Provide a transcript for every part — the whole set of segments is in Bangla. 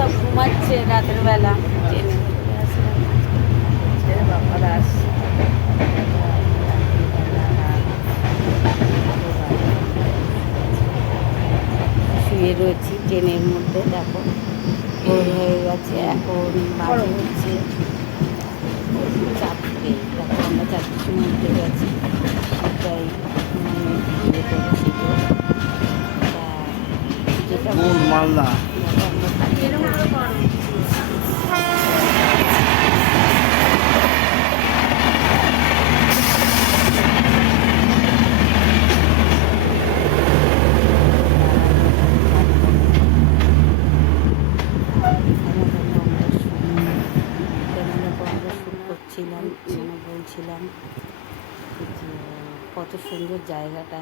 সব ঘুমাচ্ছে রাতের বেলা, ট্রেনে চলে আসলাম। বাবারা আসছে, শুয়ে রয়েছি ট্রেনের মধ্যে। দেখো ভোর হয়ে গেছে, এখন বাজে হচ্ছে 4টে। দেখো আমরা 4টের সময় উঠে গেছি, সেটাই ইয়ে করেছিল। তা যেটা মালদা দেখো আমরা করছিলাম, মানে বলছিলাম যে কত সুন্দর জায়গাটা,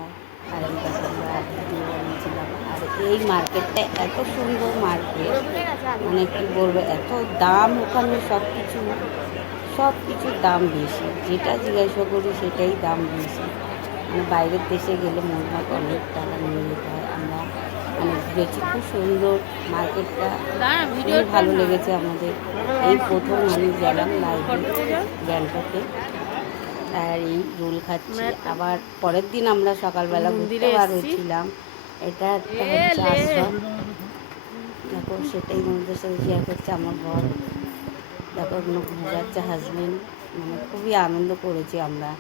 আর এই কথা আমরা ভিডিও বানিয়েছিলাম। আর এই মার্কেটটা এত সুন্দর মার্কেট, মানে কী বলবো, এত দাম ওখানে, সব কিছুর দাম বেশি। যেটা জিজ্ঞাসা করি সেটাই দাম বেশি। মানে বাইরের দেশে গেলে মোটমাট অনেক টাকা নিয়ে যেতে হয়। আমরা মানে ঘুরেছি, খুব সুন্দর মার্কেটটা, খুবই ভালো লেগেছে আমাদের। এই প্রথম আমি গেলাম গ্যাংটকে, আর এই রোল খাচ্ছি। আবার পরের দিন আমরা সকালবেলা ঘুরতে বার হয়েছিলাম। এটা একটা হচ্ছে আশ্রম, দেখো সেটাই তোমাদের সাথে শেয়ার করছে আমার বর। দেখো ওগুলো ঘুরে যাচ্ছে হাজবেন্ড। মানে খুবই আনন্দ করেছি আমরা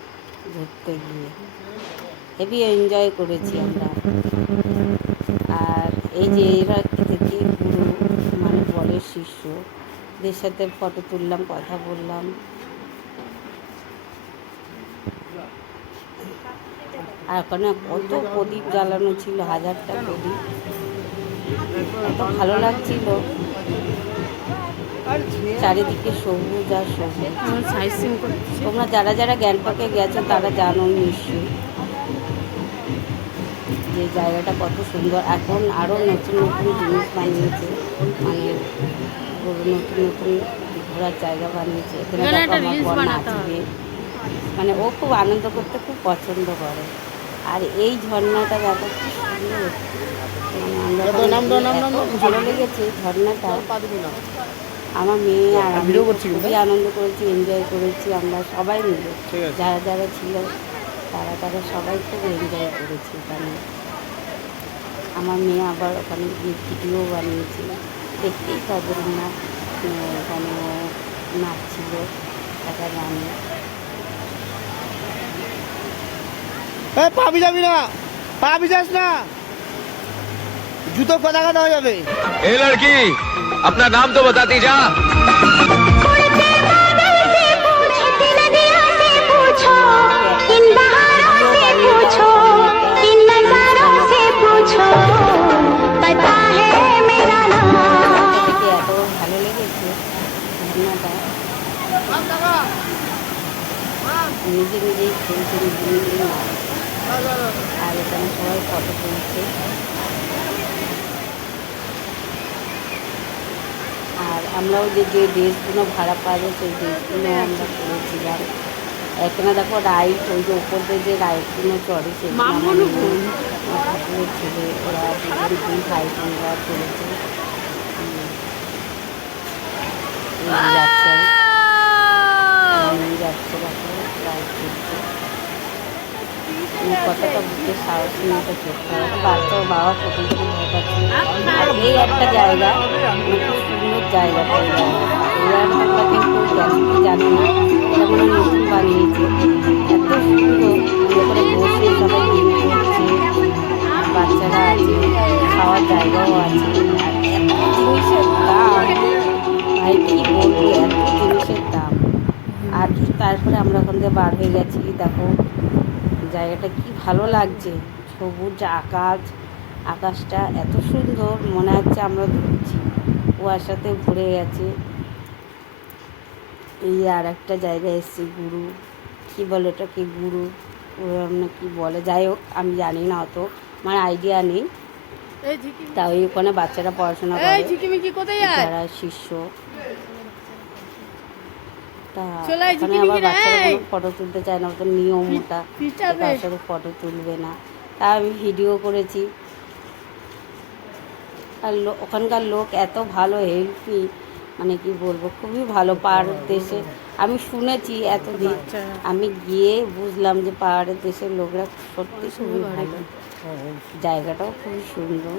ঘুরতে গিয়ে, হেভি এনজয় করেছি আমরা। আর এই যে এরা থেকে গুরু, মানে বরের শিষ্যদের সাথে ফটো তুললাম, কথা বললাম। আর ওখানে কত প্রদীপ জ্বালানো ছিল, 1000টা প্রদীপ, এত ভালো লাগছিল। চারিদিকে সবুজ আর সবুজ। তোমরা যারা যারা গ্যাংটকে গেছো তারা জানো নিশ্চয়ই যে জায়গাটা কত সুন্দর। এখন আরও নতুন নতুন জিনিস বানিয়েছে, মানে নতুন নতুন ঘোরার জায়গা বানিয়েছে। এখানে দেখো আমার বর নাচবে, মানে ও খুব আনন্দ করতে খুব পছন্দ করে। আর এই ঝর্ণাটা দেখো খুব সুন্দর, মানে আমরা ভালো লেগেছে ঝর্ণাটা। আমার মেয়ে আর আমি খুবই আনন্দ করেছি, এনজয় করেছি আমরা সবাই মিলে, যারা যারা ছিল তারা সবাই খুব এনজয় করেছি ওখানে। আমার মেয়ে আবার ওখানে গিয়ে ভিডিও বানিয়েছে, দেখতেই পাবেন না, ওখানে নাচছিল একটা গানে। পা ভিজাবি না, পা ভিজাস না, জুতো পাতা কাটা হয়ে যাবে। ए लड़की अपना नाम तो बताती जा। ভালো লেগেছে ঝর্ণাটা, নিজে নিজেই খেলছে, নিজে নিজেই নাচছে। আর এখানে সবাই ফটো তুলছে। আর আমরাও যে ড্রেসগুলো ভাড়া পাওয়া যায় সেই ড্রেসগুলো আমরা করেছিলাম। এখানে দেখো রাইড, ওই যে উপর দিয়ে যে রাইডগুলো চড়ে সেগুলো ঠাকুরের ছেলে, ওরা দুজন ভাই বোনরা চলেছে, যাচ্ছে দেখো রাইড করছে। কথাটা বুঝতে সাহস নিয়ে করতে হবে, বাচ্চা ও বাবা প্রথম হয়ে যাচ্ছে। আর এই একটা জায়গা, খুব সুন্দর জায়গাটা, এই জায়গাটা কিন্তু গ্যাসটি জানে না, এটা মানে নতুন বানিয়েছে, এত সুন্দর। ওখানে বসে সবাই গেম করছে, বাচ্চারা আছে, খাওয়ার জায়গাও আছে। আর এত জিনিসের দাম, ভাই কী বলবো, এত জিনিসের দাম। আর তারপরে আমরা ওখান থেকে বার হয়ে গেছি। দেখো জায়গাটা কি ভালো লাগছে, সবুজ আকাশটা এত সুন্দর, মনে হচ্ছে আমরা ঘুরছি, কুয়াশাতে ভরে গেছে। এই আর একটা জায়গায় এসেছি, গুরু কী বলে ওটাকে, গুরু না কি বলে, যাই হোক আমি জানি না, অত আমার আইডিয়া নেই। তা ওখানে বাচ্চারা পড়াশোনা করে, যারা শিষ্য, ওখানে আবার বাচ্চারা কোনো ফটো তুলতে চায় না, ওদের নিয়ম ওটা, কার সাথে ফটো তুলবে না। তা আমি ভিডিও করেছি। আর ওখানকার লোক এত ভালো হেল্পি, মানে কি বলবো, খুবই ভালো। পাহাড়ের দেশে আমি শুনেছি এতদিন, আমি গিয়ে বুঝলাম যে পাহাড়ের দেশের লোকরা সত্যি খুবই ভালো। জায়গাটাও খুবই সুন্দর,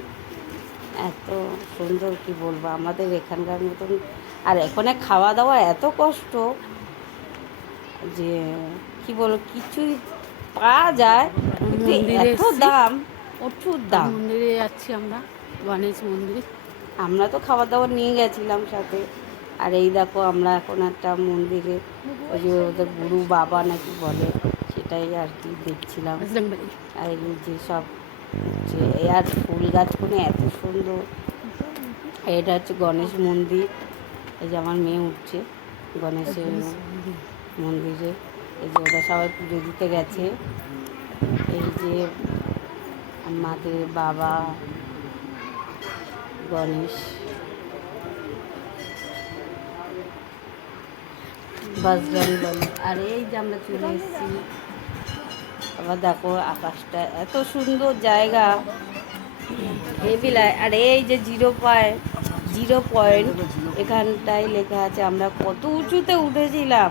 এত সুন্দর কি বলবো, আমাদের এখানকার মতন। আর এখানে খাওয়া দাওয়া এত কষ্ট যে কি বলবো, কিছুই পাওয়া যায় কিন্তু এত দাম, প্রচুর দাম। মন্দিরে যাচ্ছি আমরা, গণেশ মন্দিরে। আমরা তো খাবার দাবার নিয়ে গেছিলাম সাথে। আর এই দেখো আমরা এখন একটা মন্দিরে, ওই যে ওদের গুরু বাবা নাকি বলে, সেটাই আর কি দেখছিলাম। আর এই যে সব যে আর ফুল গাছগুলো এত সুন্দর। এটা হচ্ছে গণেশ মন্দির। এই যে আমার মেয়ে উঠছে গণেশের মন্দিরে। এই যে ওরা সবাই পুজো দিতে গেছে। এই যে আমাদের বাবা গণেশ, বজরং বলি। আর এই যে আমরা চলে এসেছি। আবার দেখো আকাশটা এত সুন্দর, জায়গা হেভি লাগে। আর এই যে জিরো পয়েন্ট এখানটায় লেখা আছে। আমরা কত উঁচুতে উঠেছিলাম,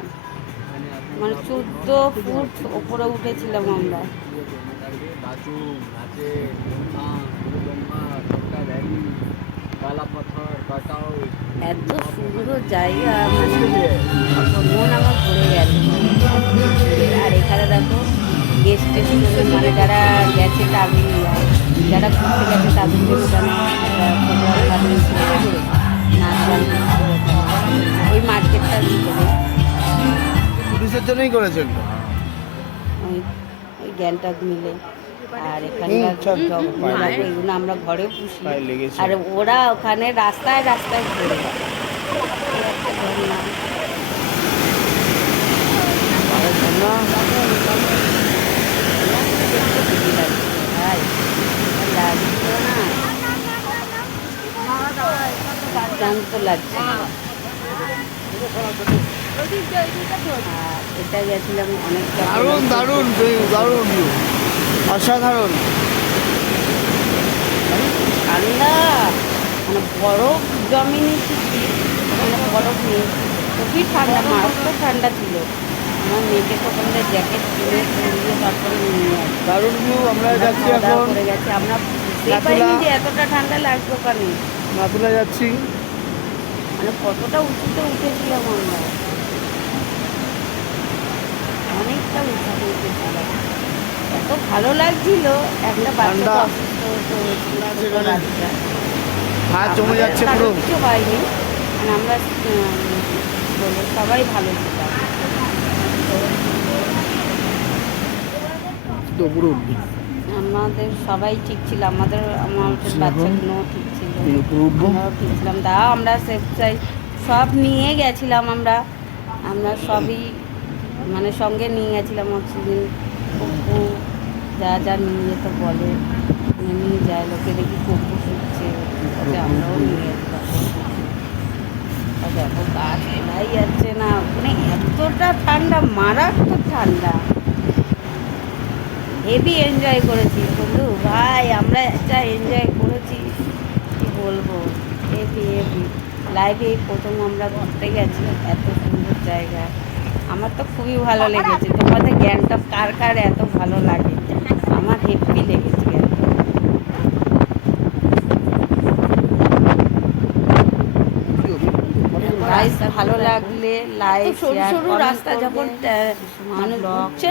মানে 14 ফুট ওপরে উঠেছিলাম আমরা। এত সুন্দর জায়গা, মানে মন আমার ভরে গেছে। আর এখানে দেখো গেস্ট স্টেশন, মানে যারা গেছে তামিলিয়া, যারা ঘুরতে গেছে তাদের জন্য যেন একটা প্রোগ্রাম বানিয়েছে, নাচ গান হচ্ছিল ওই মার্কেটটার ভিতরে। পুলিশের জন্যই করেছেন ওই গ্যাংটক মিলে। আর এখানকার এগুলো আমরা ঘরে পুষি। আর ওরা ওখানে রাস্তায় রাস্তায় ঘুরে বেড়ায়। দুর্দান্ত লাগছে। এটা গেছিলাম অনেকটা, দারুণ দারুণ দারুণ ভিউ, অসাধারণ। ঠান্ডা, মানে বরফ জমেনি ঠিকই, মানে বরফ নেই, খুবই ঠান্ডা, মারাত্মক ঠান্ডা ছিল। আমার মেয়েকে তো ওখানে জ্যাকেট কিনে দিয়ে তারপরে নিয়ে আসি। দারুণ ভিউ। আমরা যাচ্ছি খাওয়া দাওয়া এখন করে গেছি, আমরা বুঝতেই পারিনি যে এতটা ঠান্ডা লাগবে ওখানে। নাতুলা যাচ্ছি। মানে কতটা উঁচুতে উঠেছিলাম আমরা, অনেকটা উঁচুতে উঠেছিলাম। এত ভালো লাগছিল। একটা বাচ্চা তো অসুস্থ হয়েছিল, ছোট বাচ্চা। হাত জমে যাচ্ছে পুরো। কিছু হয়নি, মানে আমরা বলে সবাই ভালো ছিলাম। আমাদের সবাই ঠিক ছিল, আমাদের বাচ্চাগুলোও ঠিক ছিল, আমরাও ঠিক ছিলাম। আমরা সেফ সাইড সব নিয়ে গেছিলাম। আমরা সবই মানে সঙ্গে নিয়ে গেছিলাম। অক্সিজেন, কুকু, যা যা নিয়ে যেত বলে নিয়ে যায়। লোকে দেখি কুকু শুচ্ছে, আমরাও নিয়ে গেছিলাম। দেখো গাছ খোলাই যাচ্ছে না, মানে এতটা ঠান্ডা, মারাত্মক ঠান্ডা। হেভি এনজয় করেছি বন্ধু ভাই, আমরা যা এনজয় করেছি কি বলবো, হেভি হেভি। লাইফে এই প্রথম আমরা ঘুরতে গেছি এত সুন্দর জায়গা। আমার তো খুবই ভালো লেগেছে। তোমাদের গ্যাংটক কার কার এত ভালো লাগে? আমার হেভি লেগেছে গ্যাংটক। ভালো লাগলে লাইক, সরু সরু রাস্তা যখন মানুষ ঘুরছে